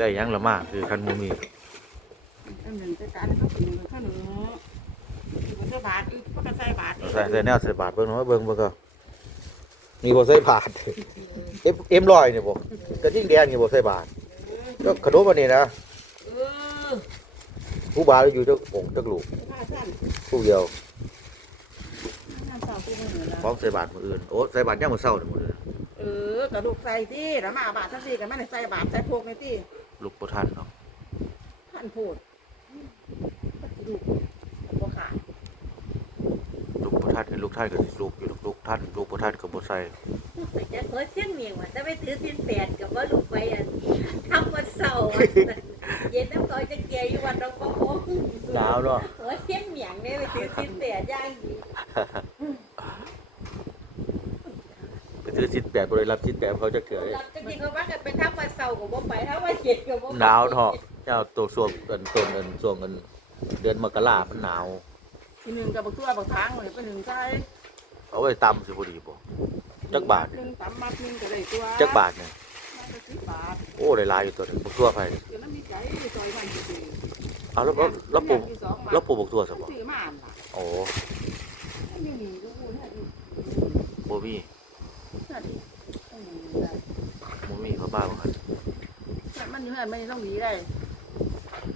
ได้หยังละมากคือคันบ่มีอันหนึ่งจัดการเขาเป็นข้าวหนึ่งที่มันจะบาทอีกก็ใส่บาทอีกใส่ใส่แนวใส่บาทเบิ่งเนาะเบิ่งเบิ่งก็มีบ่ใส่บาทเอ็มเอ็มร้อยนี่บ่กระดิ่งแดงนี่บ่ใส่บาทก็ขนมอันนี้นะเออผู้บ่าวอยู่จักองค์จักลูกผ้าสั้นผู้เดียวน้ำเปล่าคู่มือนะพร้อมใส่บาทมื้ออื่นโอ้ใส่บาทยามมื้อเช้านี่หมดเลยเออกระดูกใส่ที่แล้วมาบาททั้งสี่กันไม่ได้ใส่บาทใส่พวกในที่ ลูกบ่ทันเนาะท่านพูดดูบ่ขาดลูกบ่ทันเห็นลูกท่านก็สิลูกอยู่ดอกลูกท่านลูกบ่ทันก็บ่ใส่ไปจะขอเสียงเหนียวอะจะไปถือสินแปดกับว่าลูกไปอะทำวันเสาร์อะเย็นน้ำต่อยจะเกียอยู่วันเราก็โอ้หนาวเนาะหัวเสียงเหมียงเนี่ยไปถือสินแปดย่างดีไป ถือสินแปดบ่ได้รับสินแปดเขาจักเทื่อเด้เราจะกินเขาว่ากันเป็นทับวันเสาร์กับว่าไปถ้าวันเย็นกับว่าหนาวเนาะเจ้าตัวช่วงอันต้นอันช่วงอันเดือนมกรามันหนาวทีหนึ่งกับบักตัวบักทางเลยเป็นหนึ่งใส่เอาไว้ตำสิพอดีบ่จักบาทหนึ่งตำมัดหนึ่งก็ได้ตัวจักบาทเนี่ยมัดละสิบบาทโอ้ได้หลายอยู่ตัวนึงบักทั่วไปเดี๋ยวนั้นมีใจซอยวันที่สี่เอาแล้วแล้วแล้วปลูกแล้วปลูกบักทั่วซะบ่ซื้อมาอ่านล่ะโอ้ไม่มีก็ พูดให้ดูบ่มีนั่นดิอืมได้บ่มีเขาบ้าบ่คั่นมันอยู่นั่นไม่ต้องหนีได้อ